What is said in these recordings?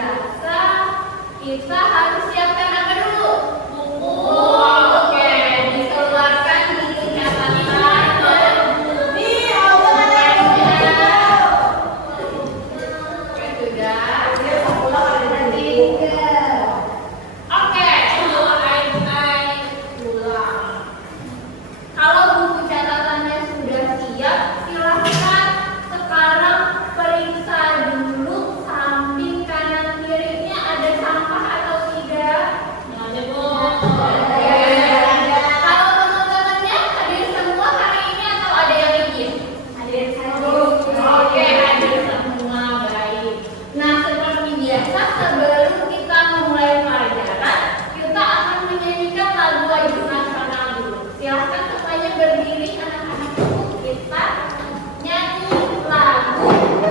biasa, kita harus siapkan apa dulu? Buku. Oke, dikeluarkan buku catatan dan bukti sudah. Oke, ulang. Kalau buku catatannya sudah siap, silahkan sekarang periksa dulu samping kanan kirinya ada sampah atau tidak. Ada, Bu. Kalau teman-temannya hadir semua hari ini atau ada yang izin? Hadir semua. Oke, hadir semua, baik. Nah, seperti biasa sebelum kita memulai pelajaran, kita akan menyanyikan lagu wajib nasional dulu. Silahkan semuanya berdiri, anak-anak itu kita nyanyi lagu.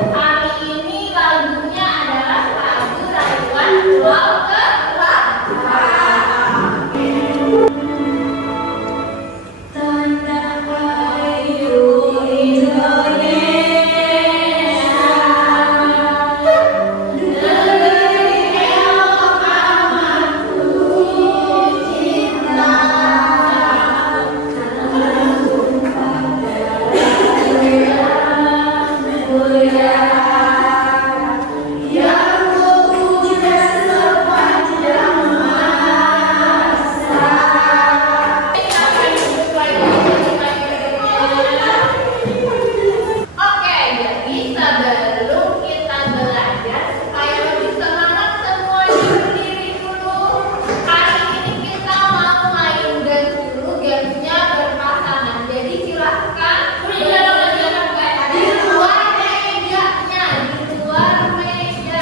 Hari ini lagunya adalah lagu Rayuan Pulau Tanah air Indonesia, negeri yang amat ku cinta, mulia yang memuja sepanjang masa. Oke, jadi sebelum kita belajar supaya lebih semangat semuanya berdiri dulu. Hari ini kita mau main games dulu, gamesnya berpasangan. Jadi silahkan di luar mejanya, di luar mejanya.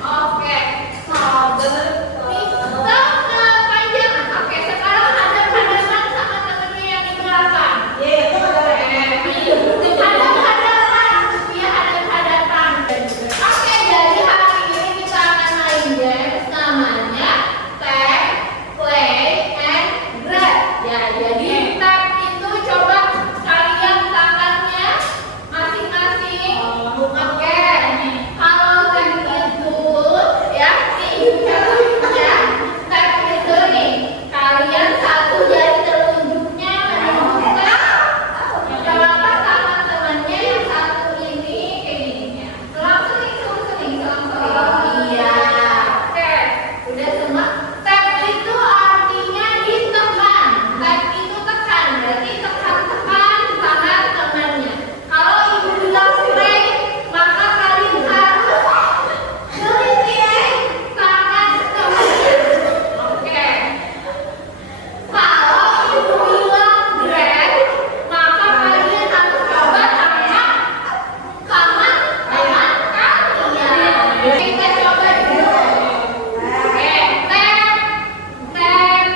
Oke, sabar. Kita panjang. Oke, sekarang hadap-hadapan sama temennya yang di belakang. Hadap-hadapan. Oke, jadi hari ini kita akan main games namanya tag, play, and grab. Ya, jadi tag itu coba kalian tangannya masing-masing. Oke, kalau tag itu ya diincar-incar. Tag itu nih, kalian satu jari telunjuknya menunjukkan jawaban sama temannya yang satu ini kayak gini. Selang-seling. Iya. Oke, udah semua. Tag itu artinya ditekan. Tag itu tekan, berarti tekan-tekan tangan temannya. Kalau ibu bilang play, maka kalian harus gelitin tangan temannya. Oke. Kalau ibu bilang grab, maka kalian harus coba tangan tangan kalian. Kita coba dulu. Oke, tap, tap,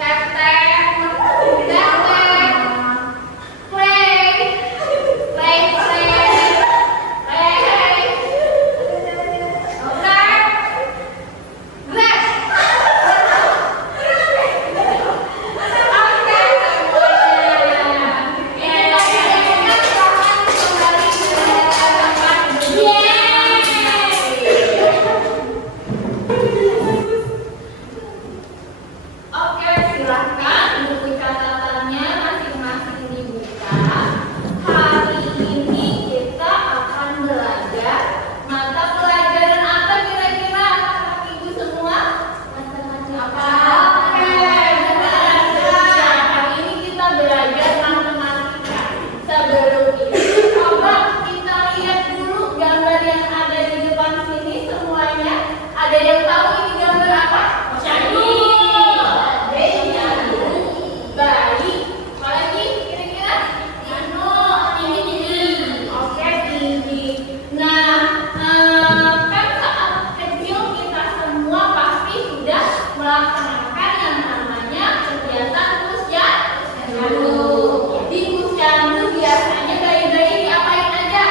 tap, tap, udah tap, play, play, play, play, tap, grab. Oke, silahkan buku catatannya masing-masing dibuka. Hari ini kita akan belajar mata pelajaran apa kira-kira anak-anak ibu semua? Apa? Oke, benar. Hari ini kita belajar matematika. Sebelum itu, coba kita lihat dulu gambar yang ada di depan sini semuanya. Ada yang tahu ini gambar apa? Baik. Apalagi kira-kira? Ini. Oke, tinggi. Nah, kan saat kecil kita semua pasti sudah melaksanakan yang namanya kegiatan posyandu. Di posyandu biasanya bayi-bayi diapain aja?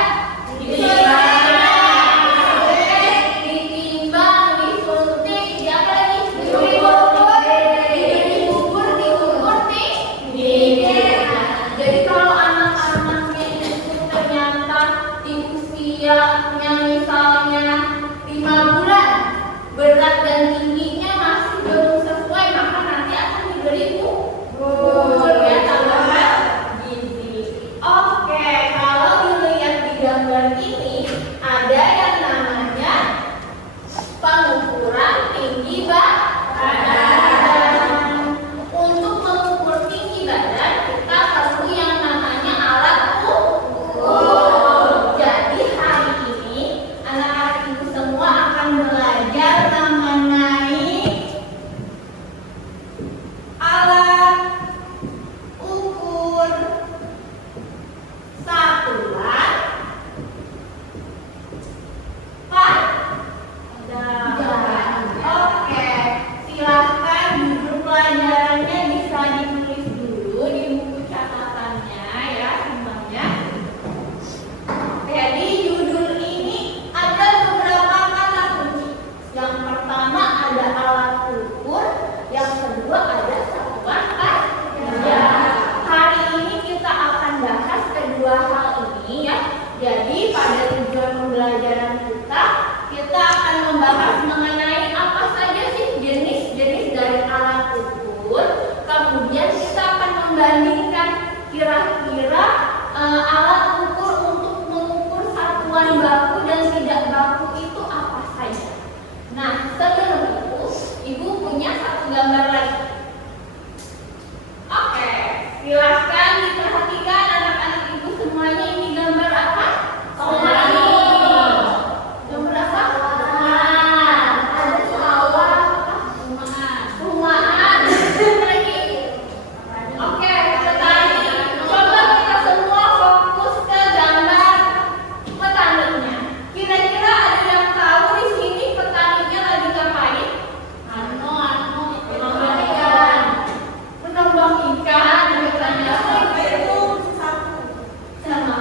Ditimbang, disuntik. gambar lagi. Oke, silahkan diperhatikan anak-anak ibu semuanya, ini gambar apa? Pelangi. Gambar apa? Perumahan. Ada sawah. Perumahan. Lagi. Oke, petani. Coba kita semua fokus ke gambar petaninya. Kira-kira ada yang tahu di sini petaninya lagi ngapain? Menambang ikan. Menambang ikan. Petani apa itu? Sama.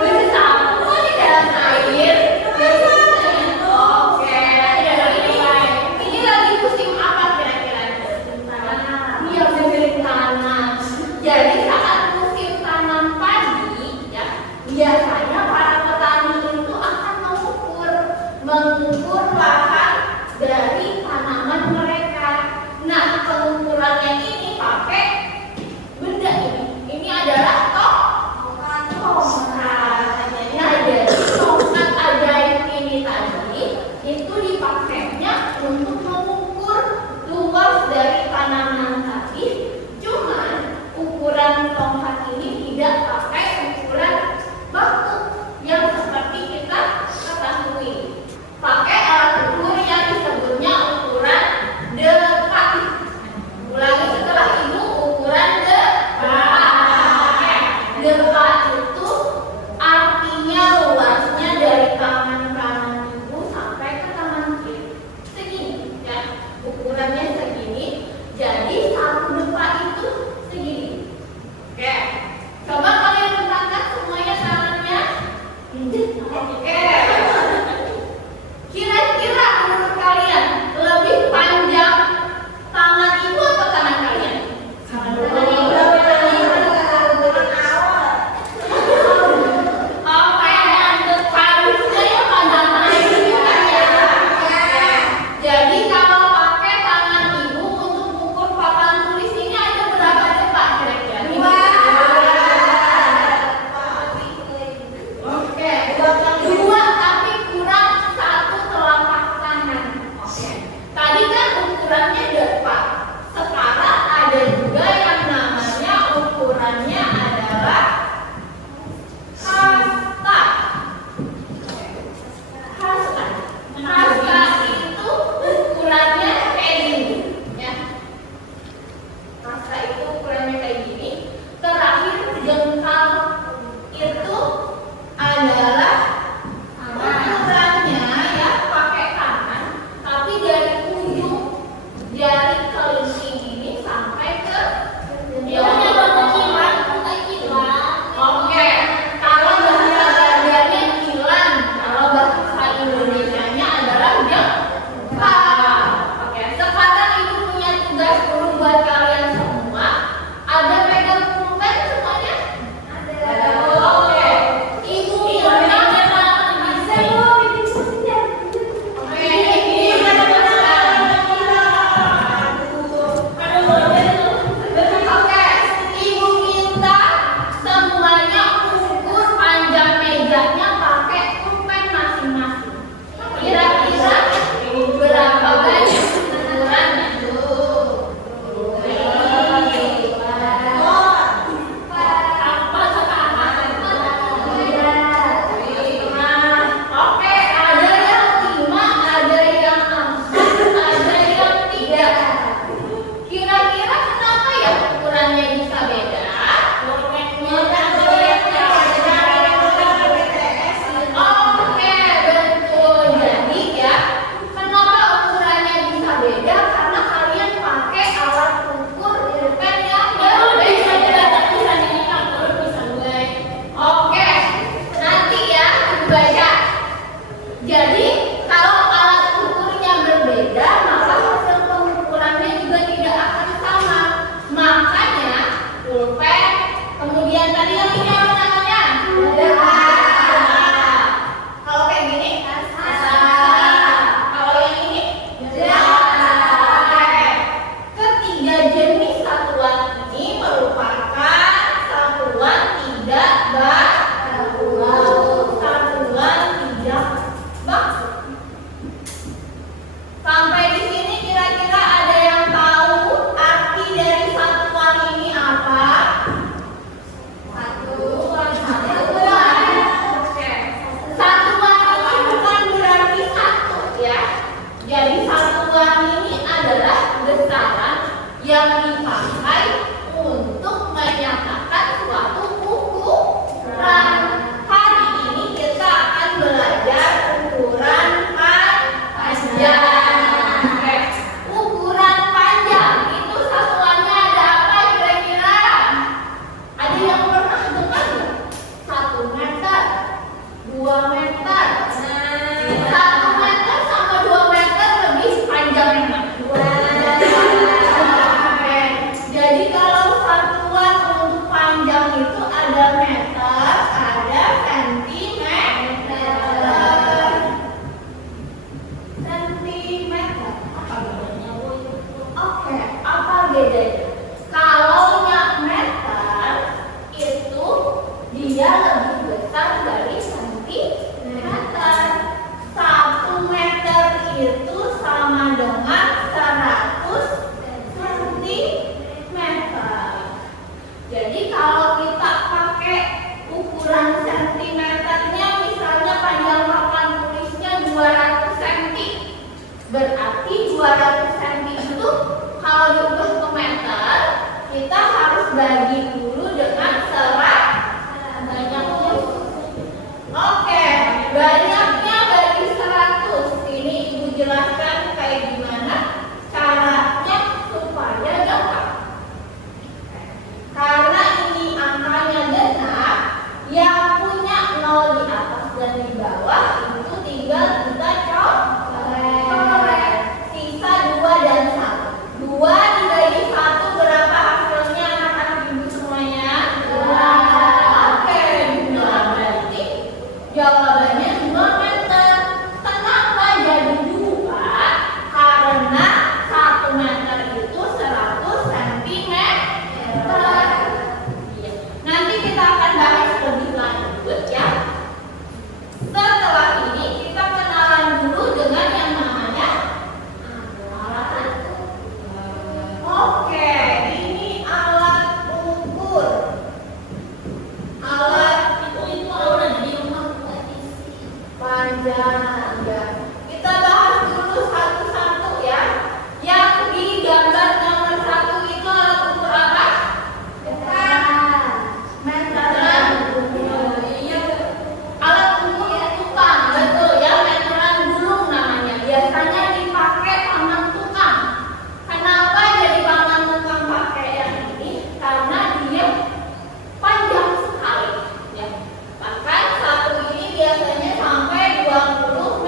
Bersapu di dalam air. Oke. Ini lagi musim apa kira-kira? Iya, musim tanam. Jadi saat musim tanam padi, ya, biasanya para petani itu akan mengukur lahan dari tanaman mereka. Nah, pengukurannya ini pakai benda ini. Ini adalah tongkat. Nah, jadi tongkat ajaib ini tadi itu dipakainya untuk mengukur luas dari tanaman tadi. Cuman ukuran tongkat ini tidak pakai ukuran baku yang seperti kita ketahui. Pakai alat ukur yang disebutnya ukuran depak. Ulangi setelah ibu, ukuran depak. Depak itu artinya luasnya dari tangan kanan ibu sampai ke tangan kiri. Segini, ya. Ukurannya segini. Jadi satu depak itu segini. Oke. Coba kalian letakkan semuanya tangannya. Oke. Kira-kira menurut kalian lebih panjang tangan ibu atau tangan kalian? Oke, harusnya ya panjang tangan ibu kan ya. Jadi kalau pakai tangan ibu untuk ukur papan tulis ini ada berapa depak kira-kira? Oke, 2 kali 2 lebarnya 2 meter. Kenapa jadi 2? Karena 1 meter itu 100 cm. Nanti kita akan bahas lebih lanjut ya. Setelah ini kita kenalan dulu dengan yang namanya alat. Oke, ini alat ukur. Alat ukur di rumah panjang ya. Kita bahas dulu satu-satu ya. Yang di gambar nomor 1 itu alat ukur apa? Meteran. Alat ukur tukang, betul ya, meteran gulung namanya. Biasanya dipakai paman tukang. Kenapa jadi paman tukang pakai yang ini? Karena dia panjang sekali ya. Bahkan satu ini biasanya sampai 20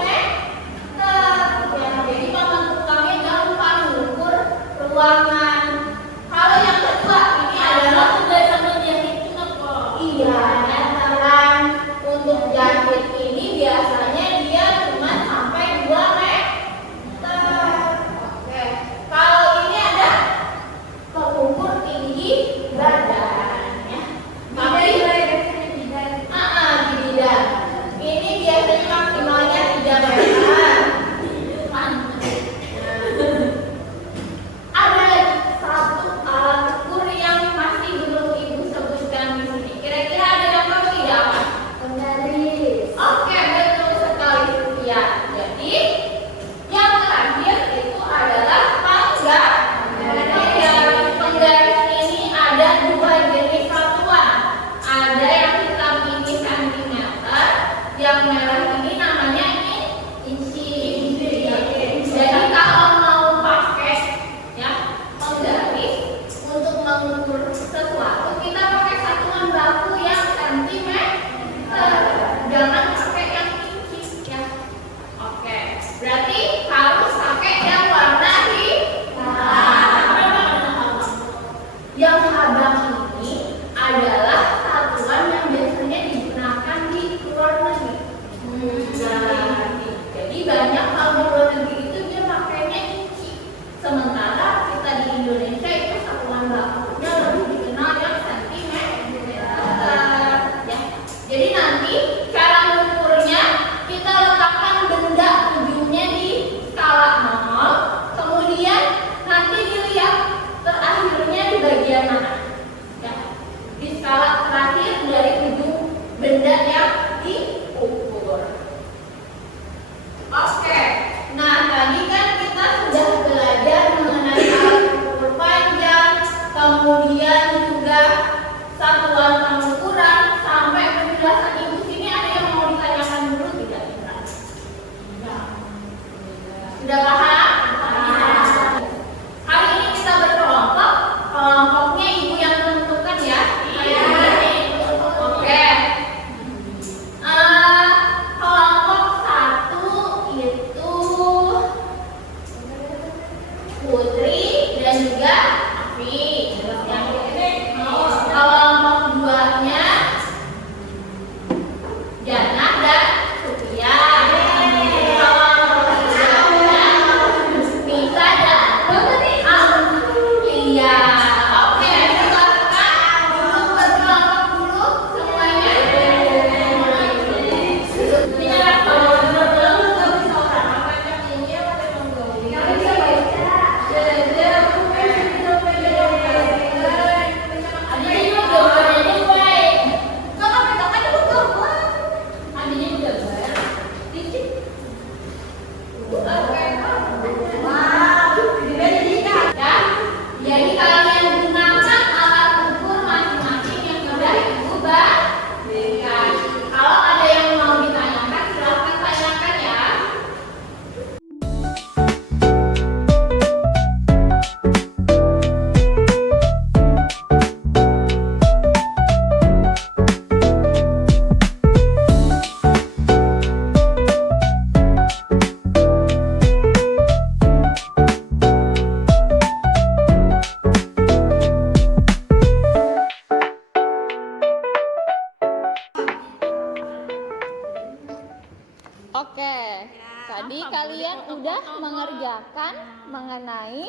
Oke, tadi kalian udah mengerjakan mengenai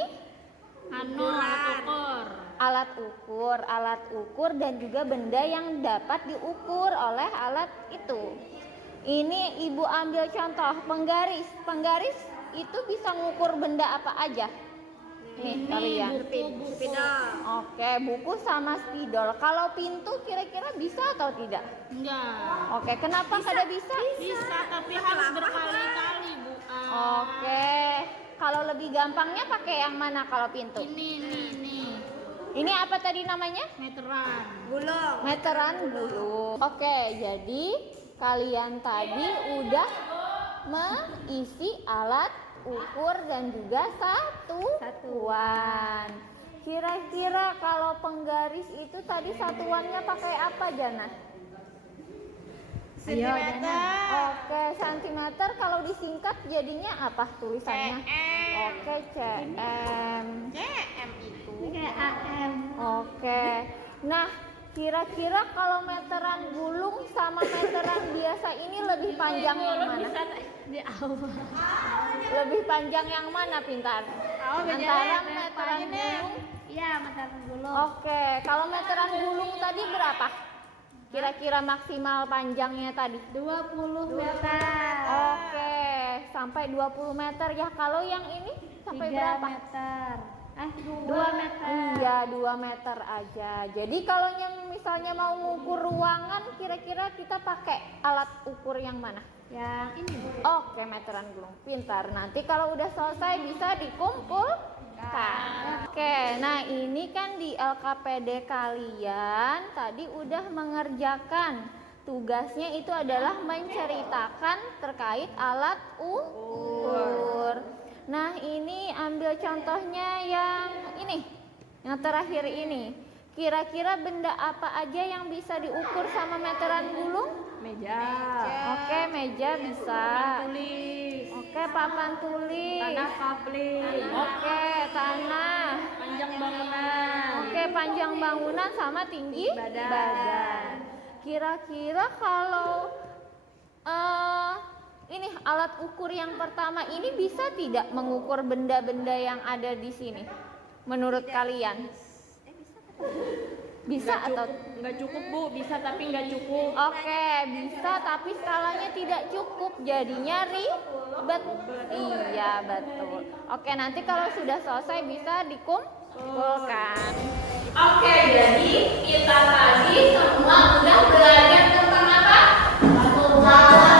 alat ukur dan juga benda yang dapat diukur oleh alat itu. Ini Ibu ambil contoh penggaris. Penggaris itu bisa ngukur benda apa aja? Nih kalian. Buku. Oke, buku sama spidol. Kalau pintu kira-kira bisa atau tidak? Enggak. Oke, kenapa kada bisa? Bisa, tapi harus berkali-kali, Bu. Oke. Kalau lebih gampangnya pakai yang mana kalau pintu? Ini. Ini apa tadi namanya? Meteran. Meteran gulung. Oke, jadi kalian tadi udah mengisi alat ukur dan juga satuan. Kira-kira kalau penggaris itu tadi satuannya pakai apa, Jana? Sentimeter. Oke, sentimeter. Kalau disingkat jadinya apa tulisannya? Oke, cm. CM itu. AM. Oke. Nah, kira-kira kalau meteran gulung sama meteran biasa ini lebih panjang yang mana? Di awal. Lebih panjang yang mana, Pintar? Antara meteran gulung. Iya, meteran gulung. Oke, kalau meteran gulung tadi berapa? Kira-kira maksimal panjangnya tadi? 20 meter. Oke, sampai 20 meter ya. Kalau yang ini sampai 3 berapa? meter. 2 meter. Iya, 2 meter aja. Jadi kalau yang misalnya mau ngukur ruangan, kira-kira kita pakai alat ukur yang mana? Yang ini, Bu. Oke, meteran gulung. Pintar. Nanti kalau udah selesai bisa dikumpulkan. Oke, nah ini kan di LKPD kalian tadi udah mengerjakan. Tugasnya itu adalah menceritakan terkait alat ukur. Nah, ini ambil contohnya yang ini, yang terakhir ini. Kira-kira benda apa aja yang bisa diukur sama meteran gulung? Meja. Oke, meja bisa. Tulis. Oke, papan tulis. Tanah kapling. Oke, tanah. Panjang bangunan. Oke, panjang bangunan sama tinggi badan. Kira-kira kalau ini alat ukur yang pertama ini bisa tidak mengukur benda-benda yang ada di sini? Menurut kalian? Bisa atau Nggak cukup, Bu. Bisa tapi nggak cukup. Oke, bisa tapi skalanya tidak cukup, jadinya ribet. Iya, betul. Oke, nanti kalau sudah selesai bisa dikumpulkan. Oke, jadi kita tadi semua udah belajar tentang apa? Satuan